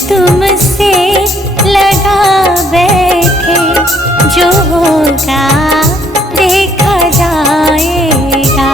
तुमसे लगा बैठे, जो होगा देखा जाएगा।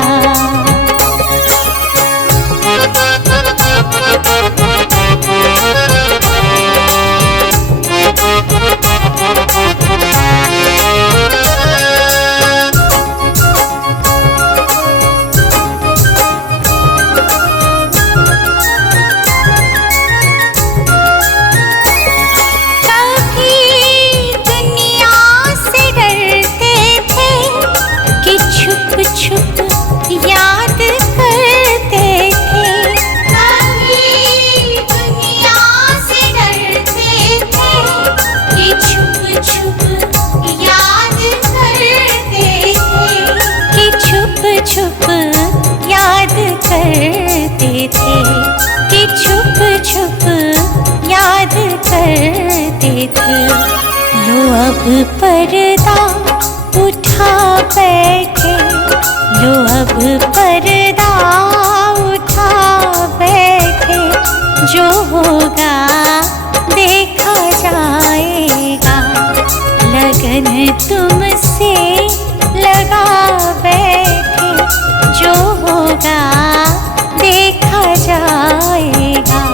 लो अब पर्दा उठा बैठे, लो अब पर्दा उठा बैठे, जो होगा देखा जाएगा। लगन तुमसे लगा बैठे, जो होगा देखा जाएगा।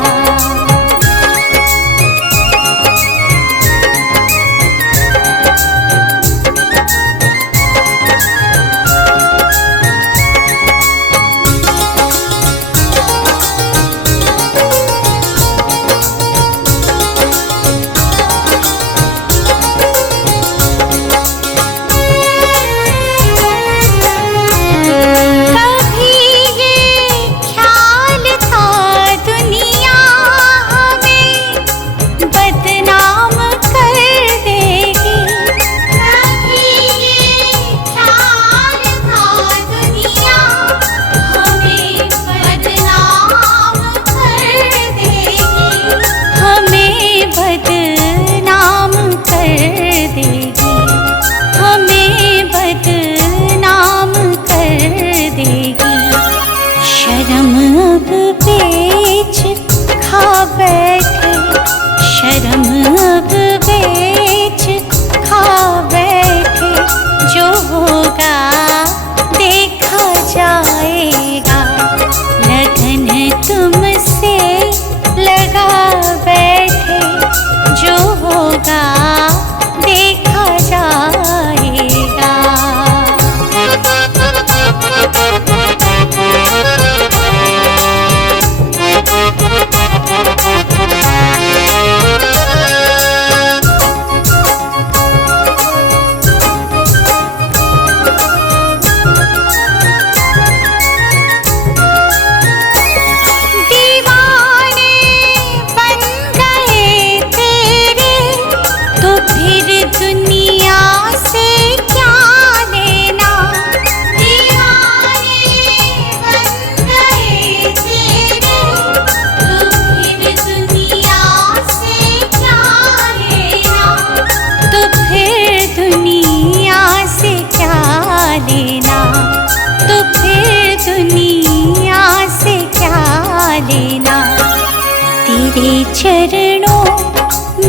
तेरे चरणों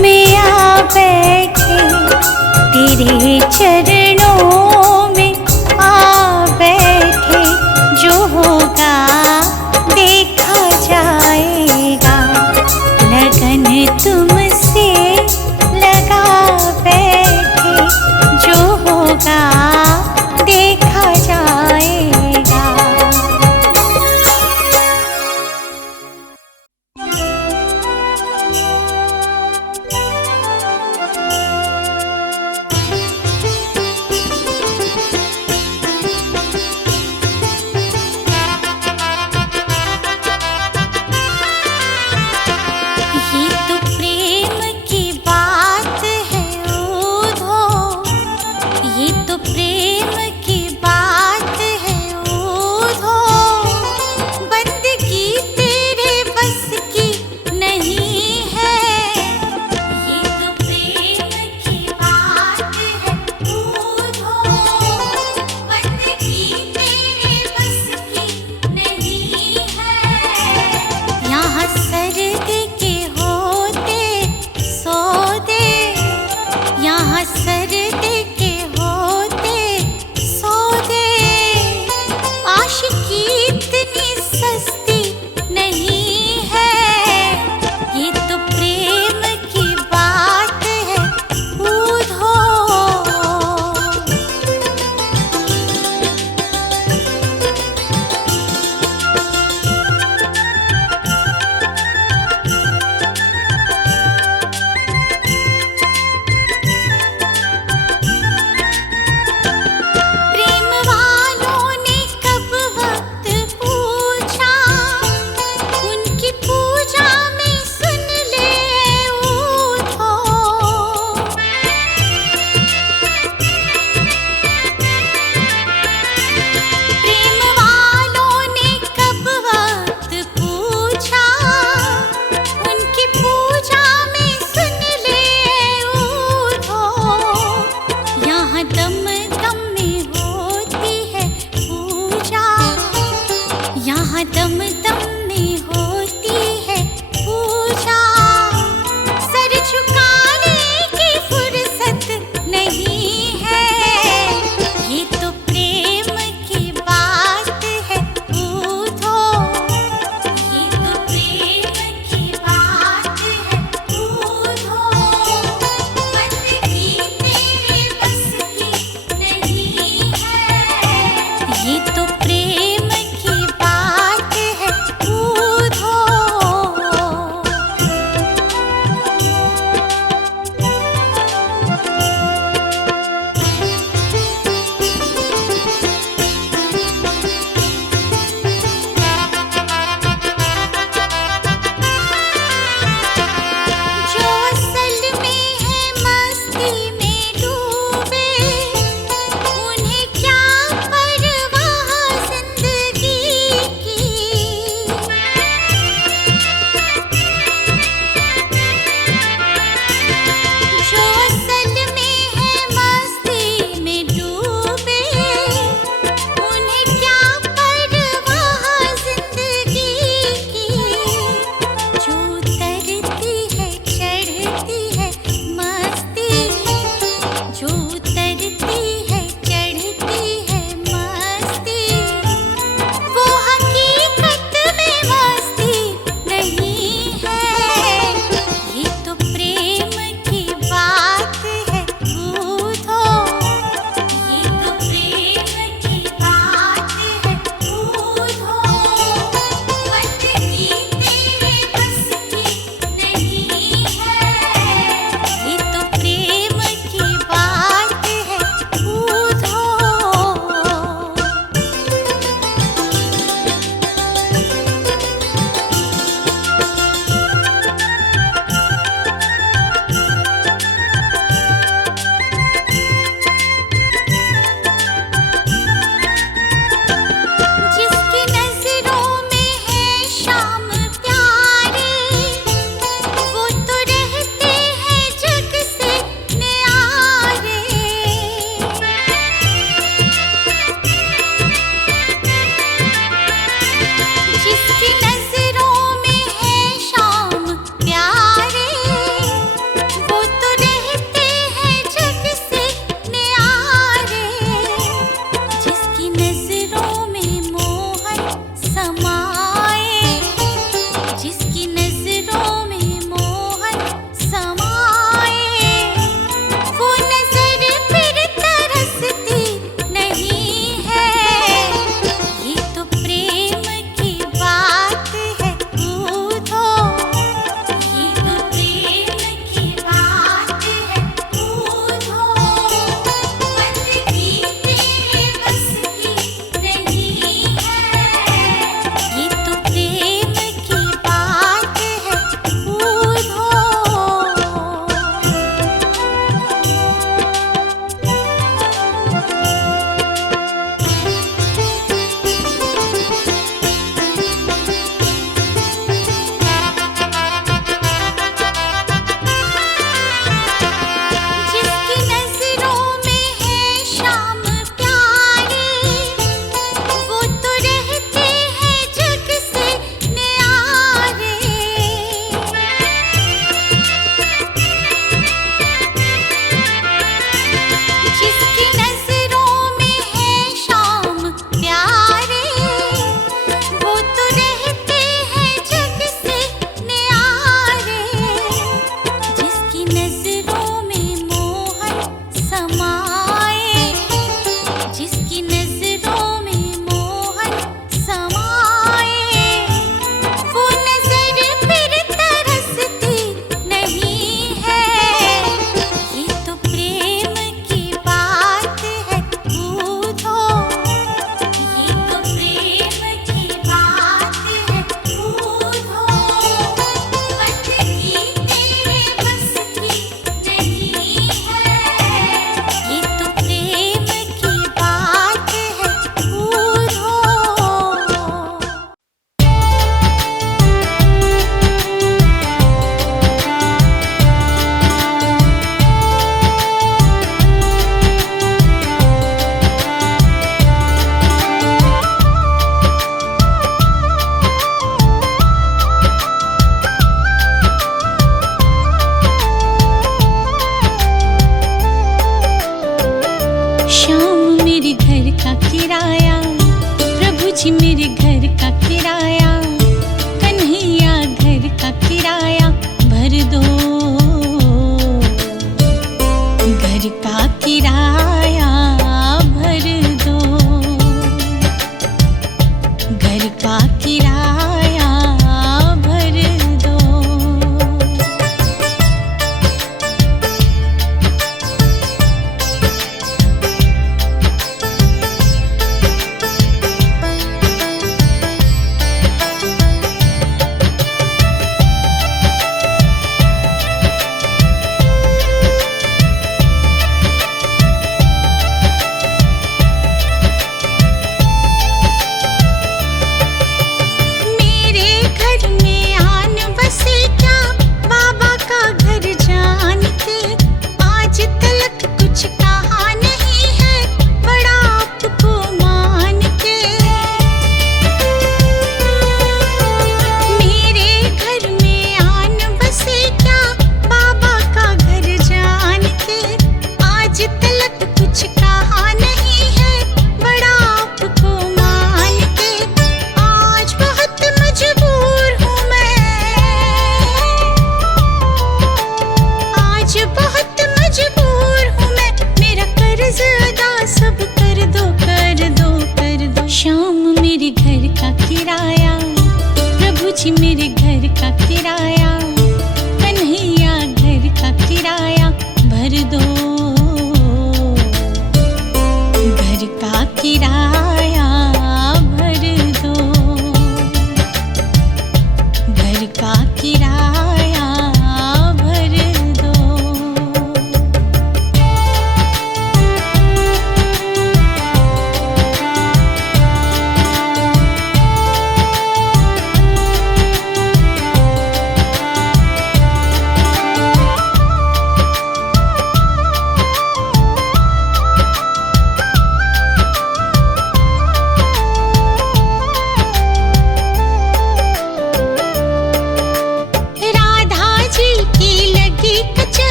में आ बैठे, तेरे चरणों में आ बैठे, जो होगा देखा जाएगा। लगन तुमसे लगा बैठे, जो होगा देखा जाएगा। ये तो प्रेम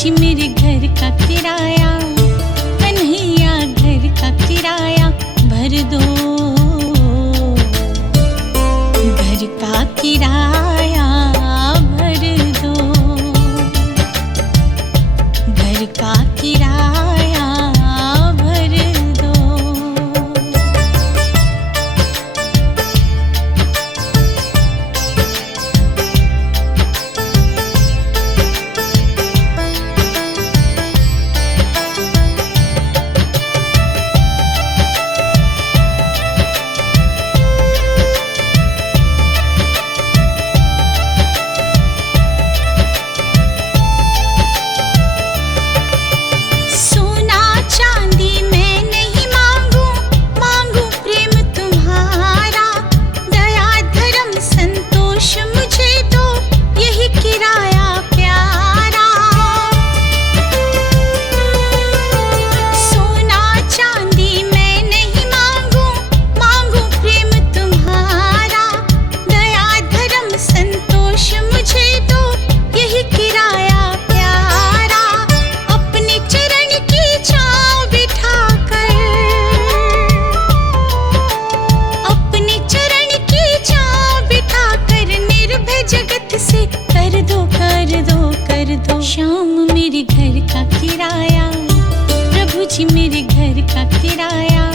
जी मेरे घर का किराया, कन्हैया घर का किराया भर दो, घर का किराया भर दो, घर का किराया भर दो। श्याम मेरे घर का किराया, प्रभु जी मेरे घर का किराया,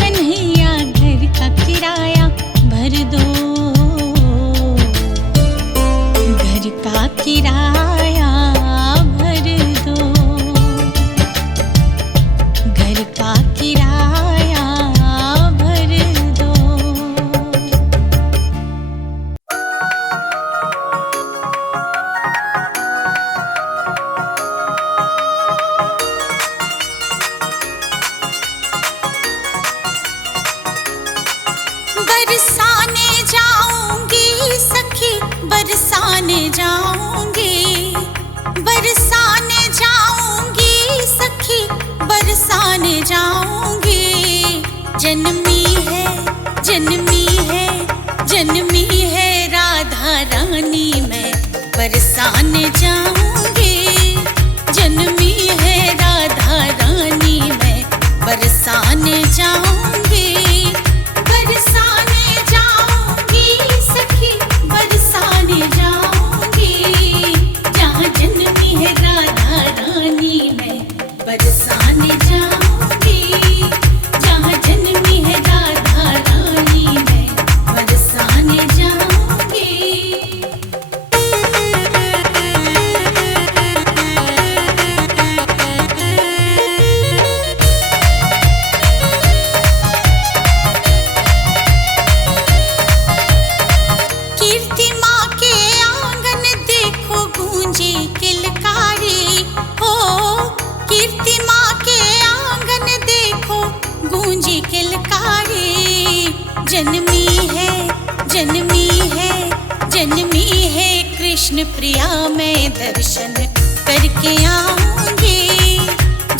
कन्हैया घर का किराया भर दो, घर का किराया भर दो, घर का किराया भर दो। बरसाने जाऊंगी सखी, बरसाने जाऊंगी, बरसाने जाऊंगी सखी, बरसाने जाऊंगी। जन्मी है, जन्मी है, जन्मी है राधा रानी मैं बरसाने जाऊंगी। जन्मी है राधा रानी मैं बरसाने जाऊंगी। बरसाने जाऊंगी सखी, बरसाने जाऊंगी। जहाँ जन्मी है राधा रानी मैं बरसाने जाऊंगी। जहाँ जन्मी है राधा रानी मैं बरसाने जाऊंगी। जन्मी है, जन्मी है, जन्मी है कृष्ण प्रिया मैं दर्शन करके आऊंगी।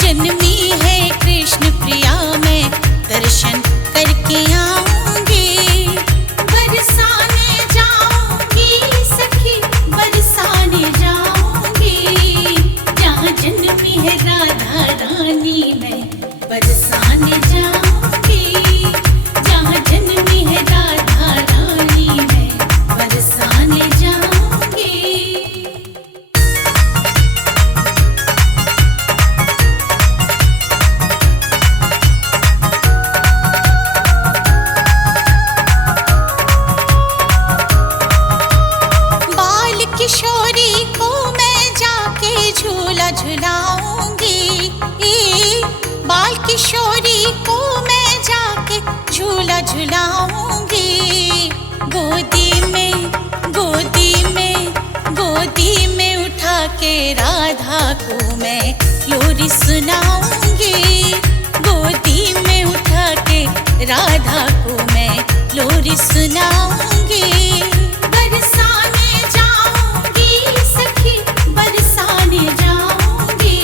जन्मी है कृष्ण प्रिया मैं दर्शन करके आऊंगी। बरसाने जाऊंगी सखी, बरसाने जाऊंगी। जहाँ जन्मी है राधा रानी मैं बरसाने जाऊंगी। जहाँ जन्मी है राधा रानी मैं बरसाने जाऊंगी। बाल किशोरी को मैं जाके झूला झुलाऊंगी। बाल किशोरी को मैं जाके झूला झुलाऊंगी। गोदी में, गोदी में, गोदी में उठा के राधा को मैं लोरी सुनाऊंगी। गोदी में उठा के राधा को मैं लोरी सुनाऊंगी। बरसाने जाऊंगी सखी, बरसाने जाऊंगी।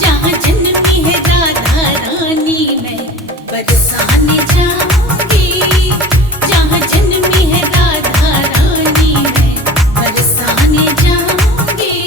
जहाँ जन्मी है राधा रानी मैं बरसाने जाऊंगी। जहाँ जन्मी है राधा रानी मैं बरसाने जाऊंगी।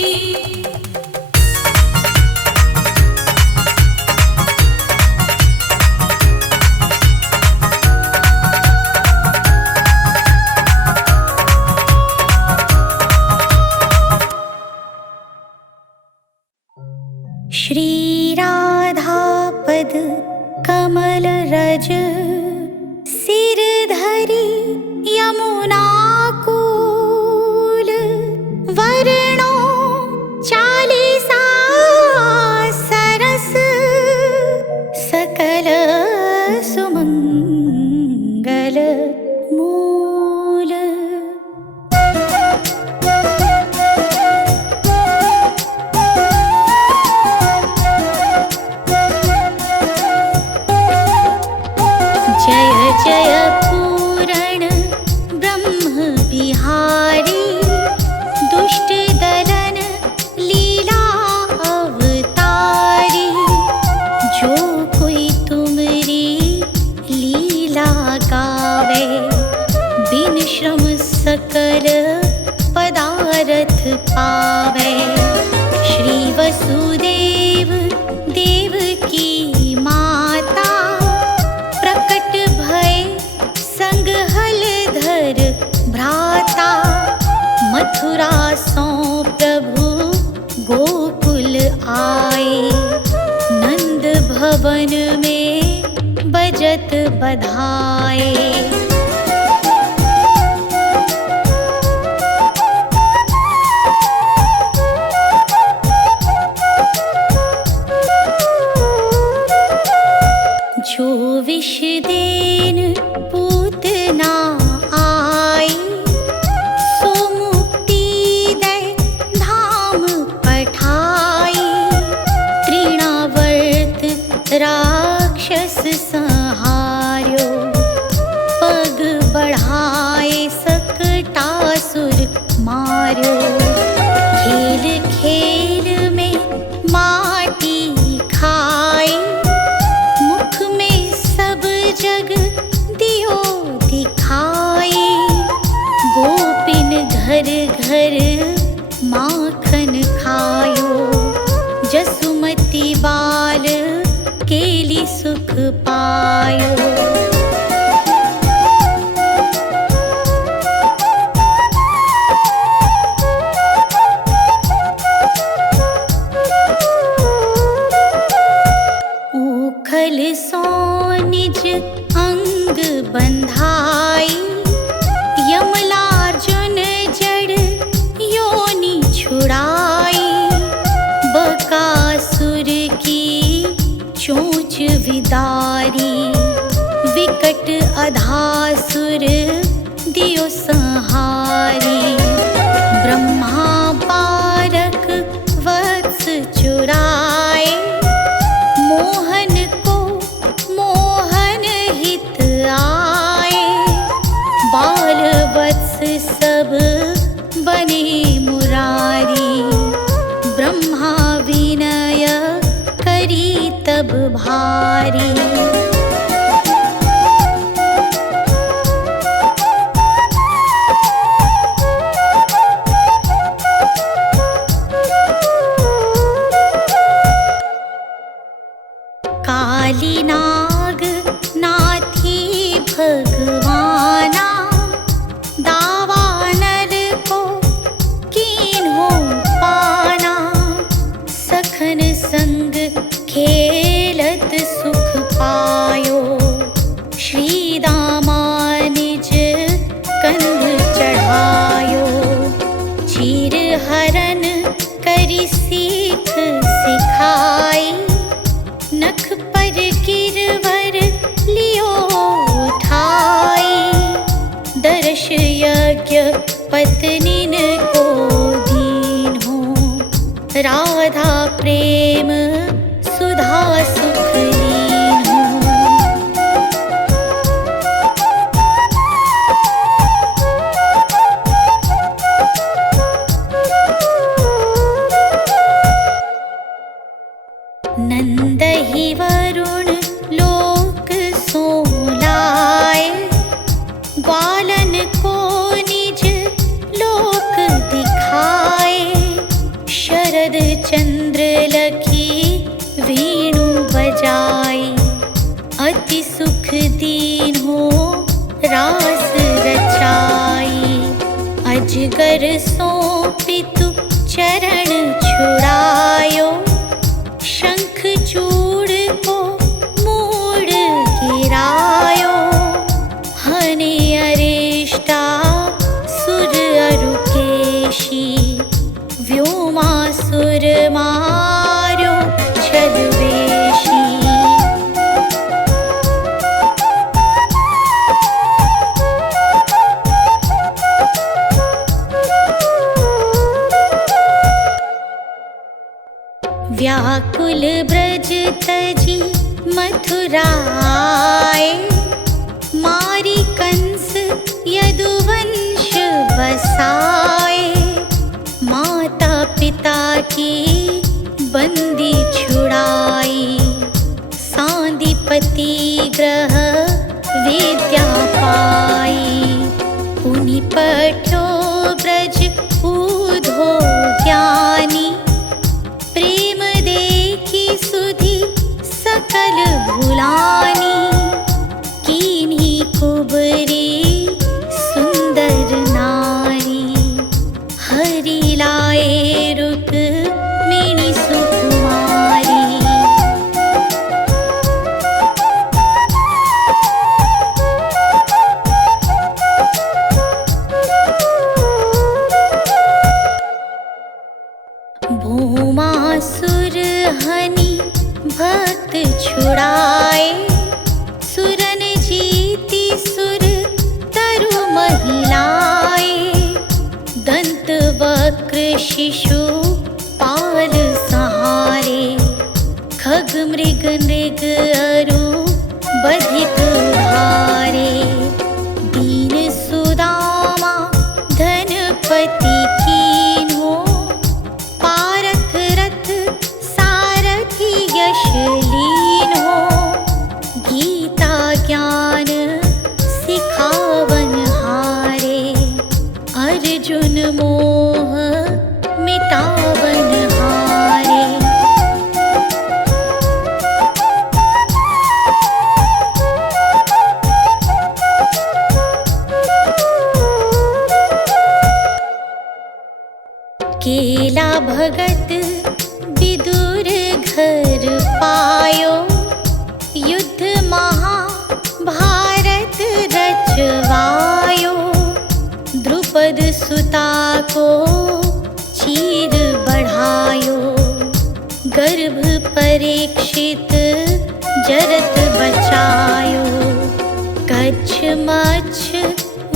श्री राधा पद कमल रज सिर धरी यमुना कूल वर्णो चालीसा सरस सकल सुमंगल मूल। जय जय पूरण ब्रह्म बिहारी दुष्ट दलन लीला अवतारी। जो कोई तुमरी लीला गावे बिन श्रम सकल पदारथ पावे। श्री वसुदेव देव की माता प्रकट भय संग हलधर भ्राता। मथुरा सो प्रभु गोकुल आए नंद भवन में बजत बधाए। जो विष देन पूतना आई सो मुक्ति दे धाम पठाई। तृणावर्त राक्षस संहार्यो पग बढ़ाए सकटासुर मार्यो। खेल खेल में माटी खाई मुख में सब जग दियो दिखाई। गोपिन घर घर माखन खायो जसुमती बाल केली सुख पायो। ऊखल सो निज अंग बंधाई यमलार्जुन जड़ योनि छुड़ाई। बकासुर की चोंच विदारी विकट अधासुर दियो संहारी। ब्रह्मा बारक वत्स चुराए मोहन को मोहन हित आए। बाल वत्स सब बने मुरारी ब्रह्मा विनय करी तब भारी। काली नाग नाथी भगवाना दावानल को कीन्हो पाना। सखन संग खेलत सुख पायो श्री दामा निज कंध चढ़ायो। चीर हरन करी सीख सिखाई नख पर गिरवर लियो उठाई। दर्श यज्ञ पत्नीन को दीन्हो राधा प्रेम सुधा सुख लीन्हो। नंद ही वरुण लोक सोलाए ग्वालन को निज लोक दिखाए। शरद चंद्र लखी वीणु बजाई अति सुख दीन्हो रास रचाई। अजगर सो पितु चरण छुड़ायो गोकुल ब्रज तजी मथुराए, मारी कंस यदुवंश बसाए। माता पिता की बंदी छुड़ाई, सांदीपति ग्रह विद्या पाई। पुनि पठ्यो ब्रज ऊधो ज्ञानी, प्रेम देखी सुधी सकल भुलानी। कीन्ही कुबरी सुंदर नारी, हरि लाए रुक्मिणी सुकुमारी। भूमासुर हनि भक्त छुड़ाए, सुरन जीती सुर तरु महिलाए। दंत वक्र शिशु पाल सहारे, खग मृग नृग अरु बधिक भारे। दीन सुदामा धनपति कीन्हो, पारथ रथ सारथि यश लीन्हो। गीता ज्ञान सिखावन हारे, अर्जुन मोह मिटावन हारे। केला भगत विदुर घर पायो, युद्ध महाभारत रचवायो। द्रुपद सुता को चीर बढ़ायो, गर्भ परीक्षित जरत बचायो। कच्छ मच्छ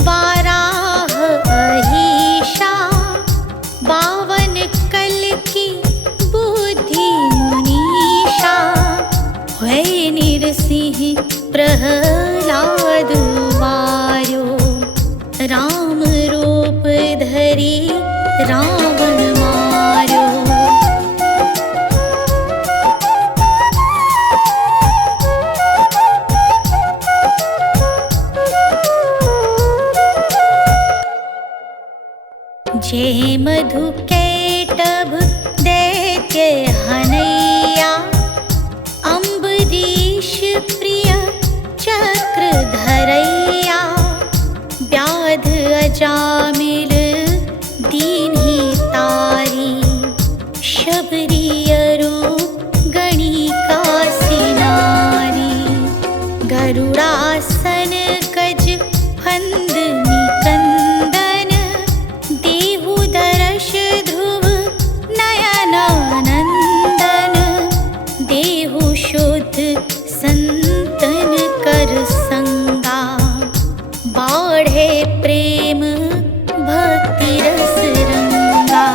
वाराह अहीशा, 52 कल की बुद्धि मुनीषा। है निरसिंह प्रहलाद मार्यो, राम रूप धरी रावण मार्यो। जय मधु कैटभ दैत्य हनैया, अम्बरीश प्रिय चक्र धरैया। व्याध अजामिल दीन्ही तारी, शबरी अरु गणिका सिनारी। गरुड़ासन गज फंद निकंदन, देहु दरश ध्रुव नयनानंदन। देहु शुद्ध संतन कर संगा, बाढ़े प्रेम भक्ति रस रंगा।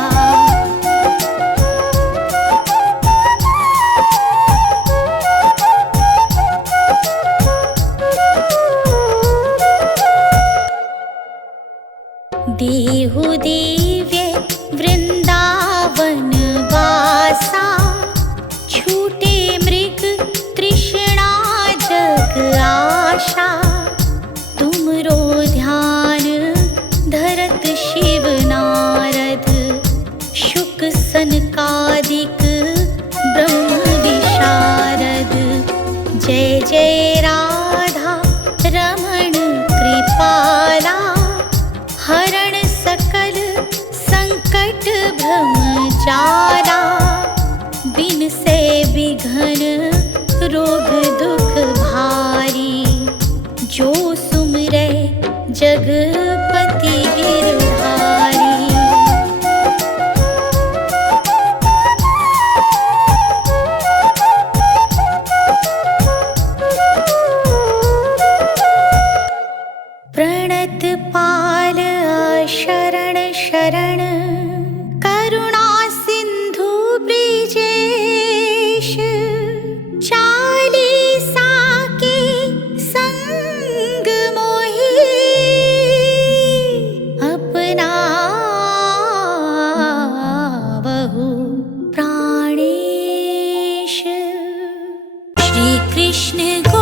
देहु दिव्य वृंदावन वासा, छूटे मृग तृष्णा जग आशा। तुमरो ध्यान धरत शिव नारद, शुक सनकादिक ब्रह्म विशारद। जय जय राधा रमण कृपाला, हरण सकल संकट भ्रम जाला। बिन से विघन रोग दुख भारी, जो सुमरे जगपति गिरधारी। प्रणत पाल शरण शरण, करुणा सिंधु ब्रिजेश। कृष्ण गो